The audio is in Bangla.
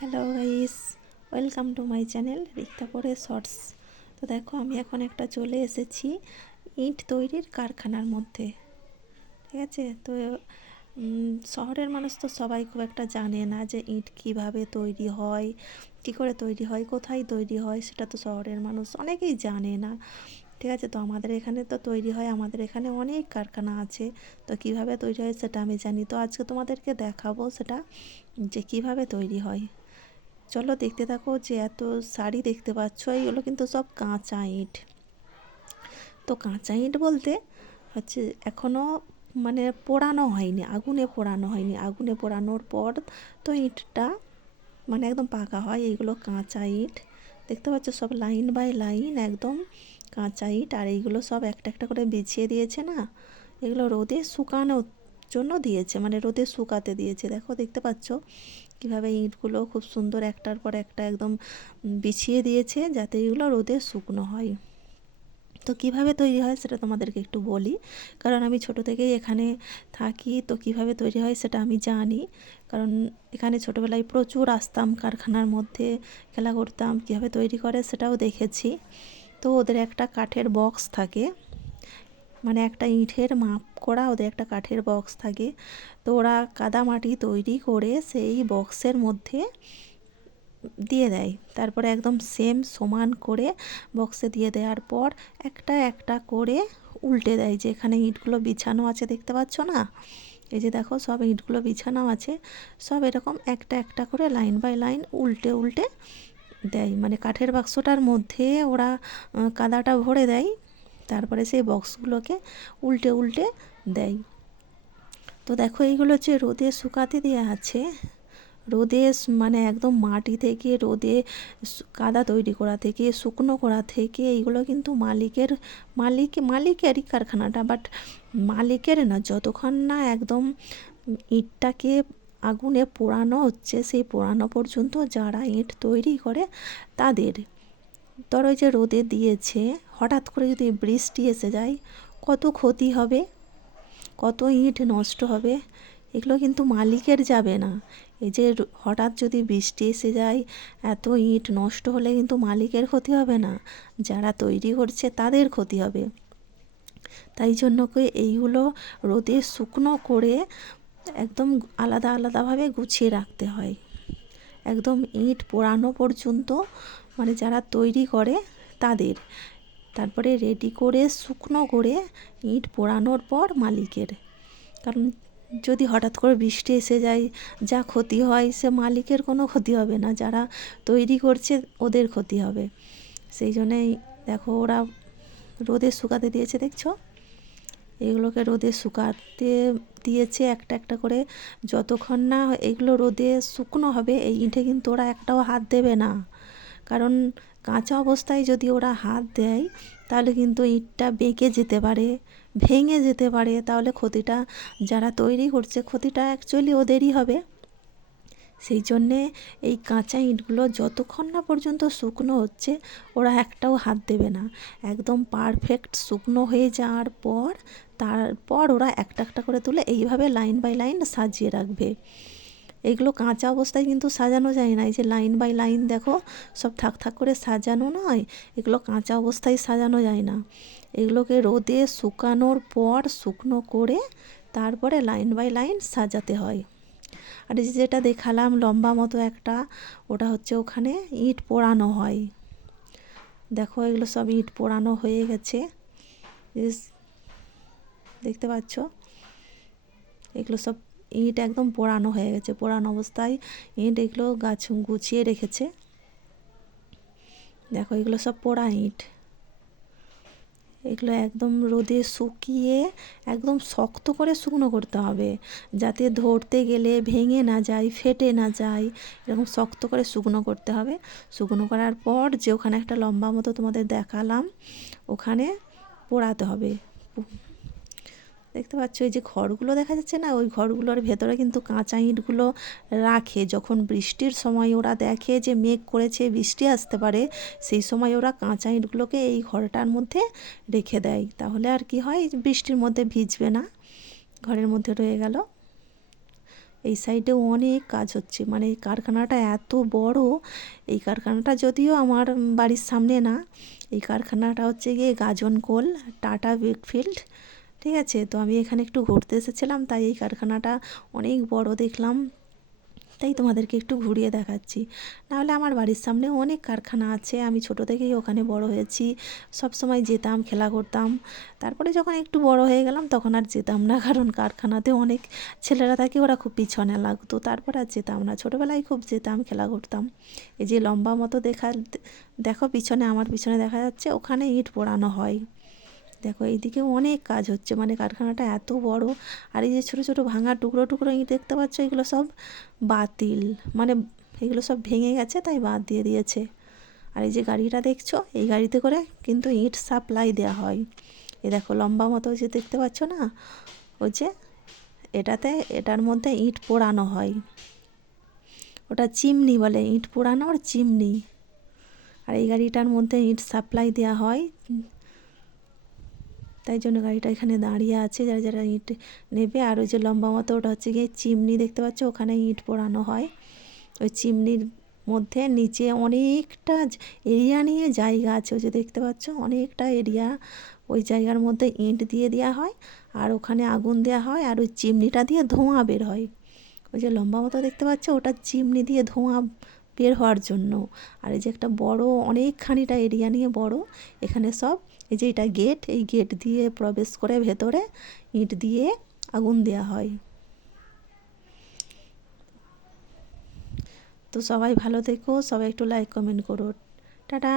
Hello guys, welcome to my channel Rikta পরে শর্টস। তো দেখো, আমি এখন একটা চলে এসেছি ইট তৈরির কারখানার মধ্যে। ঠিক আছে, তো শহরের মানুষ তো সবাই খুব একটা জানে না যে ইট কিভাবে তৈরি হয়, কী করে তৈরি হয়, কোথায় তৈরি হয়, সেটা তো শহরের মানুষ অনেকেই জানে না। ঠিক আছে, তো আমাদের এখানে তো তৈরি হয়, আমাদের এখানে অনেক কারখানা আছে। তো কিভাবে তৈরি হয় সেটা আমি জানি, তো আজকে তোমাদেরকে দেখাবো সেটা যে কিভাবে তৈরি হয়। চলো দেখতে থাকো। যে এত শাড়ি দেখতে পাচ্ছ, এইগুলো কিন্তু সব কাঁচা ইট। তো কাঁচা ইট বলতে হচ্ছে এখনও মানে পোড়ানো হয়নি, আগুনে পোড়ানো হয়নি। আগুনে পোড়ানোর পর তো ইটটা মানে একদম পাকা হয়। এইগুলো কাঁচা ইট দেখতে পাচ্ছ, সব লাইন বাই লাইন একদম কাঁচা ইট। আর এইগুলো সব একটা একটা করে বিছিয়ে দিয়েছে না, এগুলো রোদে শুকানোর জন্য দিয়েছে, মানে রোদে শুকাতে দিয়েছে। দেখো, দেখতে পাচ্ছ কীভাবে ইঁটগুলো খুব সুন্দর একটার পর একটা একদম বিছিয়ে দিয়েছে যাতে এগুলো রোদে শুকনো হয়। তো কিভাবে তৈরি হয় সেটা তোমাদেরকে একটু বলি, কারণ আমি ছোট থেকেই এখানে থাকি। তো কিভাবে তৈরি হয় সেটা আমি জানি, কারণ এখানে ছোটোবেলায় প্রচুর আসতাম, কারখানার মধ্যে খেলা করতাম। কীভাবে তৈরি করে সেটাও দেখেছি। তো ওদের একটা কাঠের বক্স থাকে, মানে একটা ইঁটের মাপ করা ওদের একটা কাঠের বক্স থাকে। তো ওরা কাদামাটি তৈরি করে সেই বক্সের মধ্যে দিয়ে দেয়, তারপরে একদম সেম সমান করে বক্সে দিয়ে দেওয়ার পর একটা একটা করে উল্টে দেয়। যে এখানে ইঁটগুলো বিছানো আছে দেখতে পাচ্ছ না, এই যে দেখো সব ইঁটগুলো বিছানো আছে, সব এরকম একটা একটা করে লাইন বাই লাইন উল্টে উল্টে দেয়। মানে কাঠের বাক্সটার মধ্যে ওরা কাদাটা ভরে দেয়, তারপরে সেই বক্সগুলোকে উল্টে উল্টে দেয়। তো দেখো, এইগুলো যে রোদে শুকাতে দেওয়া আছে, রোদে মানে একদম মাটি থেকে রোদে কাদা তৈরি করা থেকে শুকনো করা থেকে, এইগুলো কিন্তু মালিকেরই কারখানাটা, বাট মালিকের না। যতক্ষণ না একদম ইটটাকে আগুনে পোড়ানো হচ্ছে, সেই পোড়ানো পর্যন্ত যারা ইট তৈরি করে তাদের। ধরো যে রোদে দিয়েছে, হঠাৎ করে যদি বৃষ্টি এসে যায়, কত ক্ষতি হবে, কত ইট নষ্ট হবে। এগুলো কিন্তু মালিকের যাবে না। এই যে হঠাৎ যদি বৃষ্টি এসে যায়, এত ইট নষ্ট হলে কিন্তু মালিকের ক্ষতি হবে না, যারা তৈরি করছে তাদের ক্ষতি হবে। তাই জন্য করে এইগুলো রোদে শুকনো করে একদম আলাদা আলাদাভাবে গুছিয়ে রাখতে হয়, একদম ইট পোড়ানো পর্যন্ত, মানে যারা তৈরি করে তাদের। তারপরে রেডি করে শুকনো করে ইট পোড়ানোর পর মালিকের। কারণ যদি হঠাৎ করে বৃষ্টি এসে যায়, যা ক্ষতি হয় সে মালিকের কোনো ক্ষতি হবে না, যারা তৈরি করছে ওদের ক্ষতি হবে। সেই জন্যেই দেখো ওরা রোদে শুকাতে দিয়েছে, দেখছো এগুলোকে রোদে শুকাতে দিয়েছে একটা একটা করে। যতক্ষণ না এগুলো রোদে শুকনো হবে, এই ইঁটে কিন্তু ওরা একটাও হাত দেবে না। কারণ কাঁচা অবস্থায় যদি ওরা হাত দেয় তাহলে কিন্তু ইঁটটা বেঁকে যেতে পারে, ভেঙে যেতে পারে। তাহলে ক্ষতিটা যারা তৈরি করছে, ক্ষতিটা অ্যাকচুয়ালি ওদেরই হবে। সেই জন্যে এই কাঁচা ইঁটগুলো যতক্ষণ না পর্যন্ত শুকনো হচ্ছে ওরা একটাও হাত দেবে না। একদম পারফেক্ট শুকনো হয়ে যাওয়ার পর তারপর ওরা একটা একটা করে তুলে এইভাবে লাইন বাই লাইন সাজিয়ে রাখবে। এগুলো কাঁচা অবস্থায় কিন্তু সাজানো যায় না। এই যে লাইন বাই লাইন দেখো, সব থাক থাক করে সাজানো নয়, এগুলো কাঁচা অবস্থায় সাজানো যায় না। এগুলোকে রোদে শুকানোর পর শুকনো করে তারপরে লাইন বাই লাইন সাজাতে হয়। আর এই যেটা দেখালাম লম্বা মতো একটা, ওটা হচ্ছে ওখানে ইট পোড়ানো হয়। দেখো এগুলো সব ইট পোড়ানো হয়ে গেছে, দেখতে পাচ্ছ এগুলো সব ইট একদম পোড়ানো হয়ে গেছে। পোড়ানো অবস্থায় ইট এগুলো গাছ গুছিয়ে রেখেছে। দেখো এগুলো সব পোড়া ইট, এগুলো একদম রোদে শুকিয়ে একদম শক্ত করে শুকনো করতে হবে, যাতে ধরতে গেলে ভেঙে না যায়, ফেটে না যায়। এরকম শক্ত করে শুকনো করতে হবে। শুকনো করার পর যে ওখানে একটা লম্বা মতো তোমাদের দেখালাম, ওখানে পোড়াতে হবে। দেখতে পাচ্ছ এই যে ঘরগুলো দেখা যাচ্ছে না, ওই ঘরগুলোর ভেতরে কিন্তু কাঁচা ইঁটগুলো রাখে। যখন বৃষ্টির সময় ওরা দেখে যে মেঘ করেছে, বৃষ্টি আসতে পারে, সেই সময় ওরা কাঁচা ইঁটগুলোকে এই ঘরটার মধ্যে রেখে দেয়। তাহলে আর কি হয়, বৃষ্টির মধ্যে ভিজবে না, ঘরের মধ্যে রয়ে গেল। এই সাইডেও অনেক কাজ হচ্ছে, মানে এই কারখানাটা এত বড়। এই কারখানাটা যদিও আমার বাড়ির সামনে না, এই কারখানাটা হচ্ছে গিয়ে গাজনকোল টাটা ব্রিকফিল্ড। ঠিক আছে, তো আমি এখানে একটু ঘুরতে এসেছিলাম, তাই এই কারখানাটা অনেক বড় দেখলাম, তাই তোমাদেরকে একটু ঘুরিয়ে দেখাচ্ছি। নাহলে আমার বাড়ির সামনে অনেক কারখানা আছে, আমি ছোট থেকেই ওখানে বড় হয়েছি, সব সময় যেতাম, খেলা করতাম। তারপরে যখন একটু বড় হয়ে গেলাম তখন আর যেতাম না, কারণ কারখানাতে অনেক ছেলেরা থাকে, ওরা খুব পিছনে লাগতো, তারপর আর যেতাম না। ছোটোবেলায় খুব যেতাম, খেলা করতাম। এই যে লম্বা মতো দেখো পিছনে, আমার পিছনে দেখা যাচ্ছে, ওখানে ইট পোড়ানো হয়। দেখো এইদিকে অনেক কাজ হচ্ছে, মানে কারখানাটা এত বড়। আর এই যে ছোটো ছোটো ভাঙা টুকরো টুকরো ইট দেখতে পাচ্ছ, এগুলো সব বাতিল, মানে এগুলো সব ভেঙে গেছে, তাই বাদ দিয়ে দিয়েছে। আর এই যে গাড়িটা দেখছো, এই গাড়িতে করে কিন্তু ইট সাপ্লাই দেওয়া হয়। এই দেখো লম্বা মতো যে দেখতে পাচ্ছ না, ওই যে এটার মধ্যে ইট পোড়ানো হয়, ওটা চিমনি বলে, ইট পোড়ানোর চিমনি। আর এই গাড়িটার মধ্যে ইট সাপ্লাই দেওয়া হয়, তাই জন্য গাড়িটা এখানে দাঁড়িয়ে আছে, যারা যারা ইট নেবে। আর ওই যে লম্বা মতো ওটা হচ্ছে গিয়ে চিমনি দেখতে পাচ্ছ, ওখানে ইট পোড়ানো হয়। ওই চিমনির মধ্যে নিচে অনেকটা এরিয়া নিয়ে জায়গা আছে, ওই যে দেখতে পাচ্ছ অনেকটা এরিয়া, ওই জায়গার মধ্যে ইট দিয়ে দেওয়া হয়, আর ওখানে আগুন দেওয়া হয়, আর ওই চিমনিটা দিয়ে ধোঁয়া বের হয়। ওই যে লম্বা মতো দেখতে পাচ্ছ, ওটা চিমনি দিয়ে ধোঁয়া বের হওয়ার জন্য। আর এই যে একটা বড় অনেকখানিটা এরিয়া নিয়ে বড়, এখানে সব এই যে এটা গেট, এই গেট দিয়ে প্রবেশ করে ভেতরে ইট দিয়ে আগুন দেওয়া হয়। তো সবাই ভালো থেকো, সবাই একটু লাইক কমেন্ট করো, টাটা।